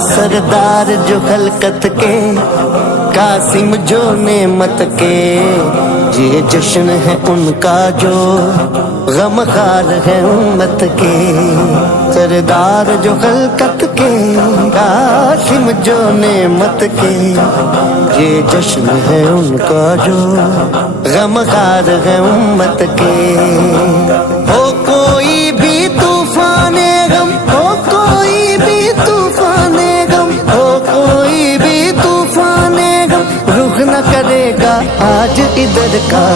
سردار جو خلقت کے، قاسم جو نعمت کے، یہ جشن ہے ان کا جو غم خار ہے امت کے۔ سردار جو خلقت کے، قاسم جو نعمت کے، یہ جشن ہے ان کا جو غم خار ہے امت کے۔ ہو کوئی بھی طوفان غم، ہو کوئی بھی طوفان غم، ہو کوئی بھی طوفان غم، رخ نہ کرے گا آج ادھر کا۔